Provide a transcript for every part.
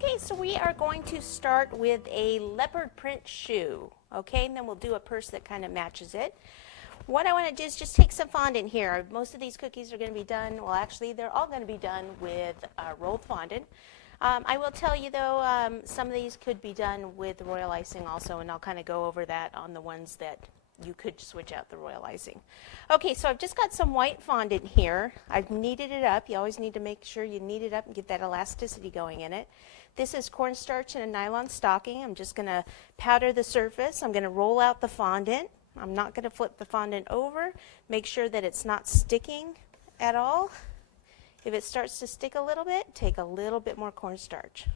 Okay, so we are going to start with a leopard print shoe, okay, and then we'll do a purse that kind of matches it. What I want to do is just take some fondant here. Most of these cookies are going to be done, well actually they're all going to be done with rolled fondant. I will tell you though, some of these could be done with royal icing also, and I'll kind of go over that on the ones that you could switch out the royal icing. Okay, so I've just got some white fondant here. I've kneaded it up. You always need to make sure you knead it up and get that elasticity going in it. This is cornstarch in a nylon stocking. I'm just going to powder the surface. I'm going to roll out the fondant. I'm not going to flip the fondant over. Make sure that it's not sticking at all. If it starts to stick a little bit, take a little bit more cornstarch.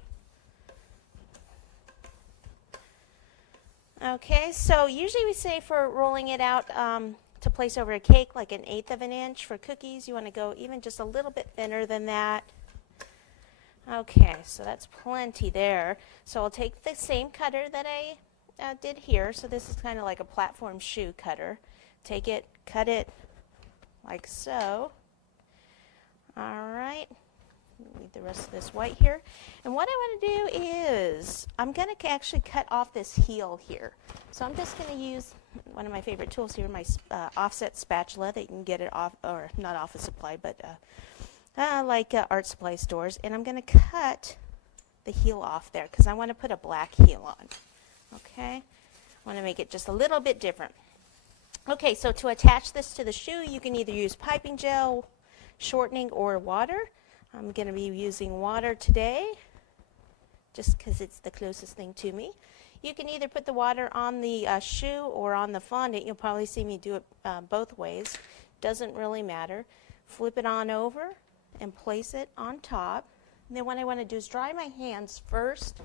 Okay, so usually we say for rolling it out to place over a cake, like 1/8 of an inch. For cookies, you want to go even just a little bit thinner than that. Okay, so that's plenty there. So I'll take the same cutter that I did here. So this is kind of like a platform shoe cutter. Take it, cut it like so. All right. Need the rest of this white here. And what I want to do is I'm going to actually cut off this heel here. So I'm just going to use one of my favorite tools here, my offset spatula that you can get it off, or not Office Supply, but like art supply stores. And I'm going to cut the heel off there because I want to put a black heel on. Okay? I want to make it just a little bit different. Okay, so to attach this to the shoe, you can either use piping gel, shortening, or water. I'm going to be using water today just because it's the closest thing to me. You can either put the water on the shoe or on the fondant. You'll probably see me do it both ways. Doesn't really matter. Flip it on over and place it on top. And then what I want to do is dry my hands first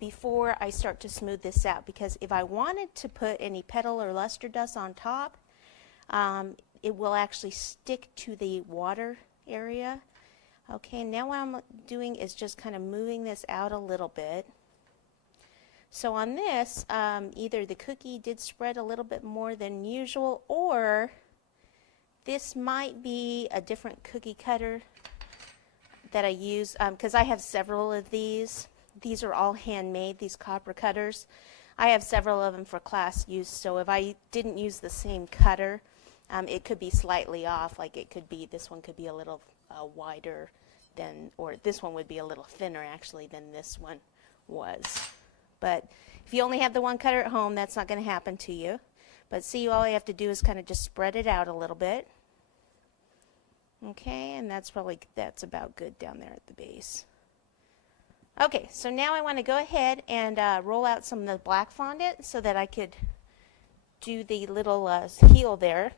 before I start to smooth this out, because if I wanted to put any petal or luster dust on top, it will actually stick to the water area. Okay, now what I'm doing is just kind of moving this out a little bit. So on this, either the cookie did spread a little bit more than usual, or this might be a different cookie cutter that I use, because I have several of these. These are all handmade, these copper cutters. I have several of them for class use, so if I didn't use the same cutter, it could be slightly off. Like it could be, this one could be a little wider than, or this one would be a little thinner actually than this one was. But if you only have the one cutter at home, that's not going to happen to you. But see, all you have to do is kind of just spread it out a little bit. Okay, and that's about good down there at the base. Okay, so now I want to go ahead and roll out some of the black fondant so that I could do the little heel there.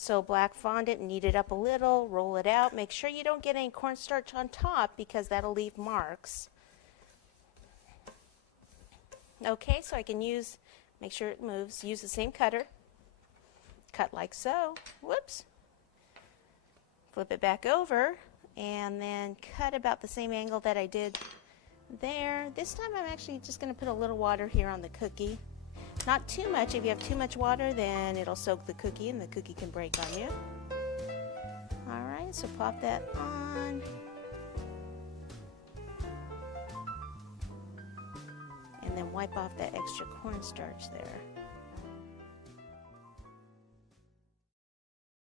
So black fondant, knead it up a little, roll it out. Make sure you don't get any cornstarch on top because that'll leave marks. Okay, so I can make sure it moves, use the same cutter. Cut like so. Whoops. Flip it back over and then cut about the same angle that I did there. This time I'm actually just going to put a little water here on the cookie. Not too much. If you have too much water, then it'll soak the cookie and the cookie can break on you. Alright, so pop that on. And then wipe off that extra cornstarch there.